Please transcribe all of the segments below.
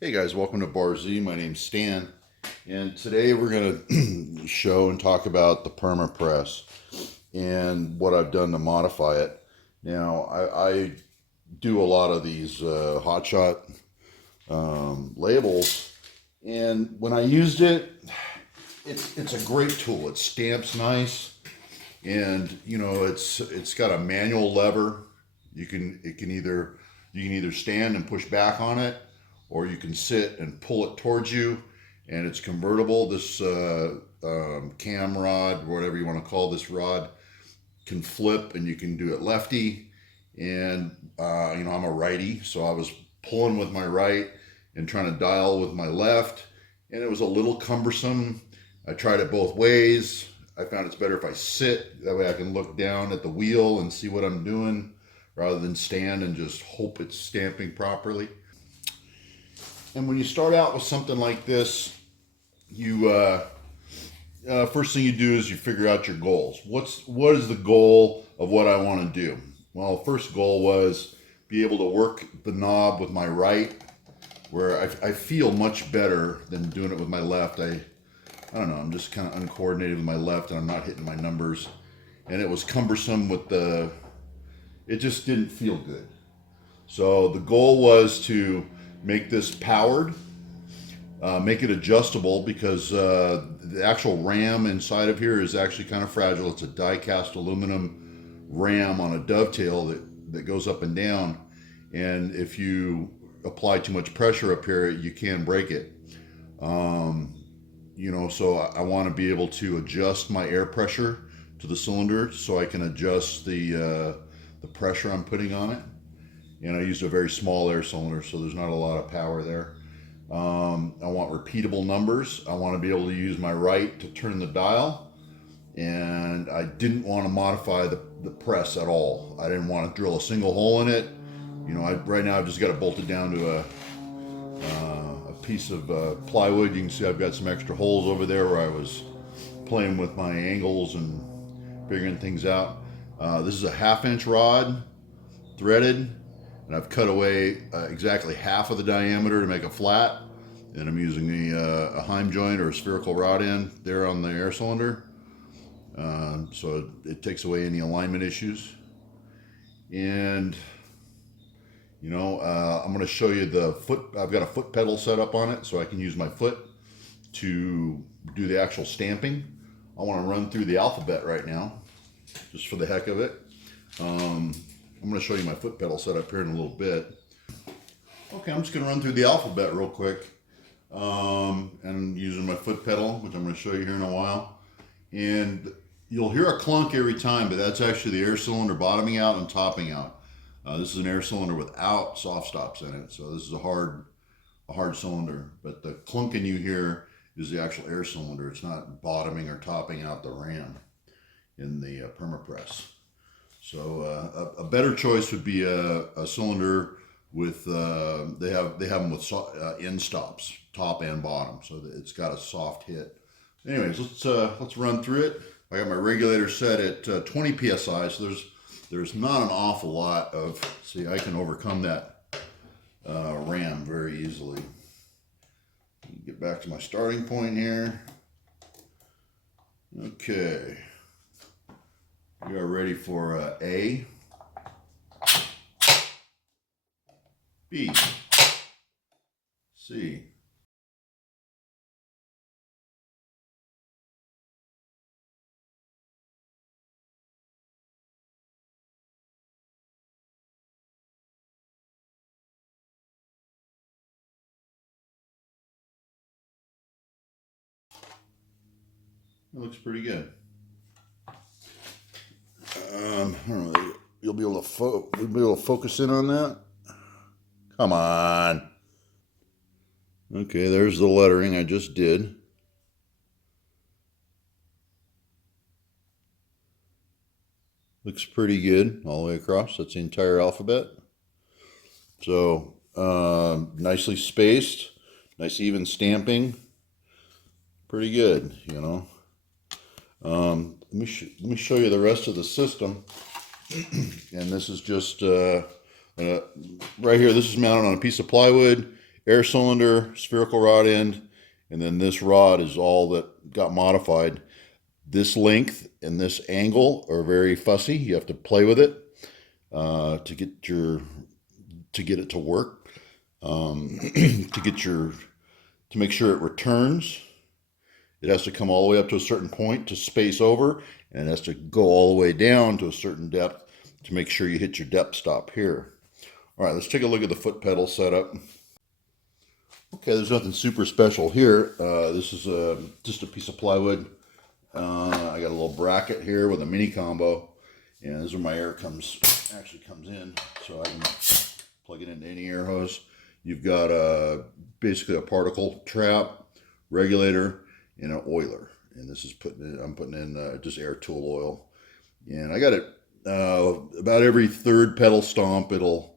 Hey guys, welcome to Bar Z. My name's Stan, and today we're going to show and talk about the perma press and what I've done to modify it. Now, I do a lot of these hotshot labels, and when I used it, it's a great tool. It stamps nice, and it's got a manual lever. You can either stand and push back on it, or you can sit and pull it towards you, and it's convertible. This cam rod, whatever you want to call this rod, can flip, and you can do it lefty. And I'm a righty, so I was pulling with my right and trying to dial with my left, and it was a little cumbersome. I tried it both ways. I found it's better if I sit. That way I can look down at the wheel and see what I'm doing rather than stand and just hope it's stamping properly. And when you start out with something like this, you first thing you do is you figure out your goals. What is the goal of what I want to do? Well, first goal was be able to work the knob with my right, where I feel much better than doing it with my left. I don't know, I'm just kind of uncoordinated with my left, and I'm not hitting my numbers. And it was cumbersome with it just didn't feel good. So the goal was to make this powered, make it adjustable, because the actual ram inside of here is actually kind of fragile. It's a die-cast aluminum ram on a dovetail that goes up and down. And if you apply too much pressure up here, you can break it. So I want to be able to adjust my air pressure to the cylinder so I can adjust the pressure I'm putting on it. And I used a very small air cylinder, so there's not a lot of power there. I want repeatable numbers. I want to be able to use my right to turn the dial. And I didn't want to modify the press at all. I didn't want to drill a single hole in it. Right now I've just got it bolted down to a piece of plywood. You can see I've got some extra holes over there where I was playing with my angles and figuring things out. This is a 1/2 inch rod, threaded, and I've cut away exactly half of the diameter to make a flat. And I'm using a Heim joint or a spherical rod end there on the air cylinder, so it takes away any alignment issues. And I'm going to show you the foot. I've got a foot pedal set up on it, so I can use my foot to do the actual stamping. I want to run through the alphabet right now, just for the heck of it. I'm going to show you my foot pedal set up here in a little bit. Okay, I'm just going to run through the alphabet real quick, and using my foot pedal, which I'm going to show you here in a while. And you'll hear a clunk every time, but that's actually the air cylinder bottoming out and topping out. This is an air cylinder without soft stops in it, so this is a hard cylinder. But the clunking you hear is the actual air cylinder. It's not bottoming or topping out the ram in the permapress. So a better choice would be a cylinder with they have them with end stops, top and bottom, so that it's got a soft hit. Anyways, let's run through it. I got my regulator set at 20 psi, so there's not an awful lot of. See, I can overcome that ram very easily. Get back to my starting point here. Okay. We are ready for A, B, C, that looks pretty good. I don't know. You'll be able to focus in on that. Come on. Okay, there's the lettering I just did. Looks pretty good all the way across. That's the entire alphabet. So nicely spaced, nice even stamping. Pretty good, Let me show you the rest of the system. And this is just right here. This is mounted on a piece of plywood. air cylinder, spherical rod end, and then this rod is all that got modified. This length and this angle are very fussy. You have to play with it to get it to work. To make sure it returns, it has to come all the way up to a certain point to space over, and it has to go all the way down to a certain depth to make sure you hit your depth stop here. All right, let's take a look at the foot pedal setup. Okay, there's nothing super special here. This is just a piece of plywood. I got a little bracket here with a mini combo, and this is where my air actually comes in, so I can plug it into any air hose. You've got basically a particle trap, regulator, and an oiler. And this is I'm putting in just air tool oil. And I got it about every third pedal stomp, it'll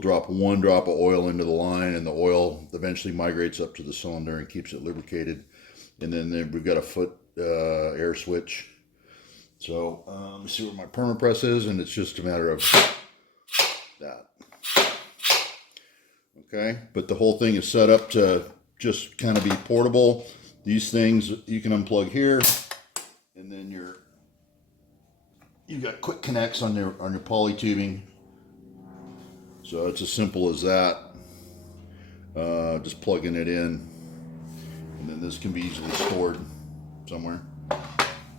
drop one drop of oil into the line, and the oil eventually migrates up to the cylinder and keeps it lubricated. And then we've got a foot air switch. So let me see where my permapress is, and it's just a matter of that. Okay, but the whole thing is set up to just kind of be portable. These things you can unplug here, and then you've got quick connects on your poly tubing. So it's as simple as that. Just plugging it in, and then this can be easily stored somewhere.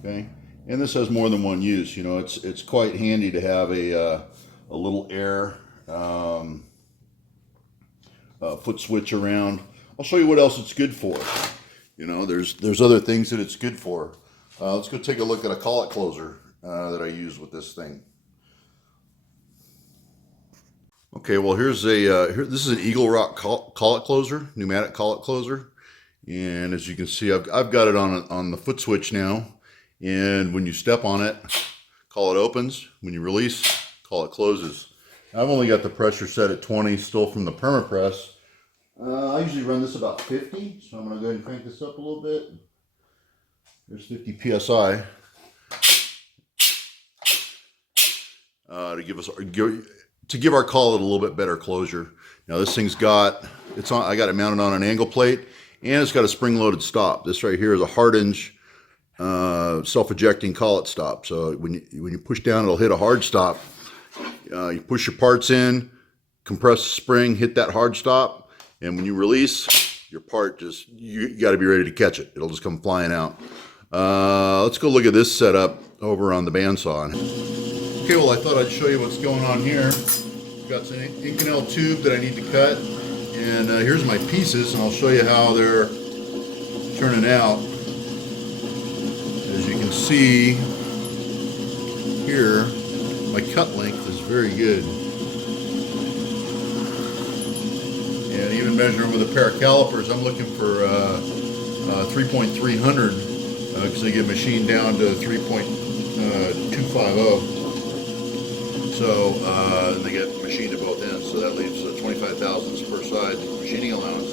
Okay, and this has more than one use. You know, it's quite handy to have a little air foot switch around. I'll show you what else it's good for. You know, there's other things that it's good for. Let's go take a look at a collet closer that I use with this thing. Okay, well this is an Eagle Rock collet closer, pneumatic collet closer, and as you can see, I've got it on the foot switch now. And when you step on it, collet opens. When you release, collet closes. I've only got the pressure set at 20, still from the permapress. I usually run this about 50, so I'm going to go ahead and crank this up a little bit. There's 50 psi to give our collet a little bit better closure. Now this thing's I got it mounted on an angle plate, and it's got a spring-loaded stop. This right here is a hard hinge self-ejecting collet stop. So when you push down, it'll hit a hard stop. You push your parts in, compress the spring, hit that hard stop, and when you release, your part you got to be ready to catch it. It'll just come flying out. Let's go look at this setup over on the bandsaw. Okay, well I thought I'd show you what's going on here. I've got some Inconel tube that I need to cut, and here's my pieces, and I'll show you how they're turning out. As you can see here, my cut length is very good. And even measuring with a pair of calipers, I'm looking for 3.300 because they get machined down to 3.250. So they get machined at both ends, so that leaves 25 thousandths per side machining allowance.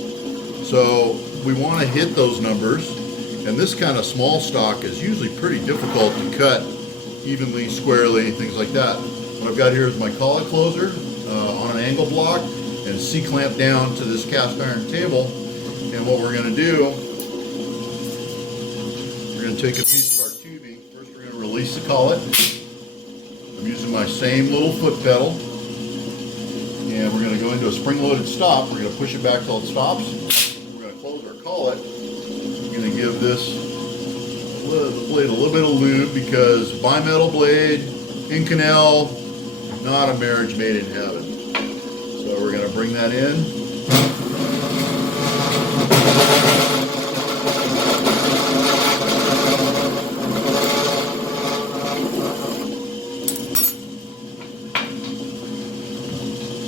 So we want to hit those numbers, and this kind of small stock is usually pretty difficult to cut evenly, squarely, things like that. What I've got here is my collet closer on an angle block, and C-clamp down to this cast iron table. And what we're going to do, we're going to take a piece of our tubing. First we're going to release the collet. I'm using my same little foot pedal, and we're going to go into a spring-loaded stop. We're going to push it back till it stops. We're going to close our collet. We're going to give this blade a little bit of lube, because bimetal blade, Inconel, not a marriage made in heaven. So we're going to bring that in.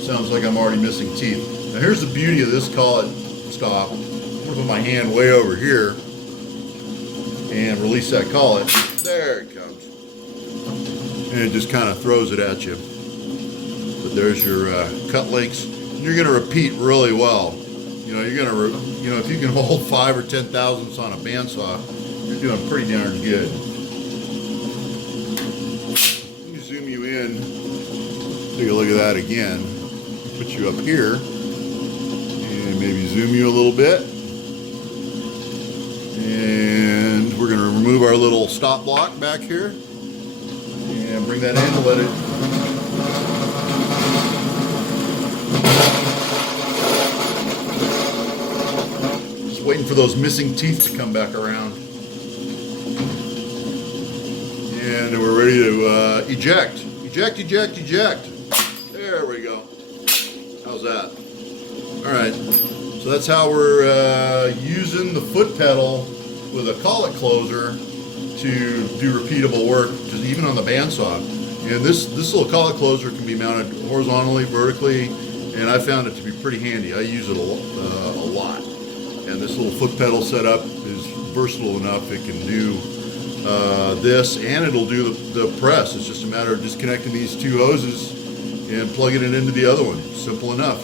Sounds like I'm already missing teeth. Now here's the beauty of this collet stop. I'm going to put my hand way over here and release that collet. There it comes. And it just kind of throws it at you. But there's your cut links. And you're going to repeat really well. You know, if you can hold 5 or 10 thousandths on a bandsaw, you're doing pretty darn good. Let me zoom you in. Take a look at that again. Put you up here, and maybe zoom you a little bit. And we're going to remove our little stop block back here and bring that in to let it. Just waiting for those missing teeth to come back around. And we're ready to eject. Eject, eject, eject. There we go. How's that? All right. So that's how we're using the foot pedal with a collet closer to do repeatable work, just even on the bandsaw. And this little collet closer can be mounted horizontally, vertically, and I found it to be pretty handy. I use it a lot. And this little foot pedal setup is versatile enough. It can do this, and it'll do the press. It's just a matter of disconnecting these two hoses and plugging it into the other one. Simple enough.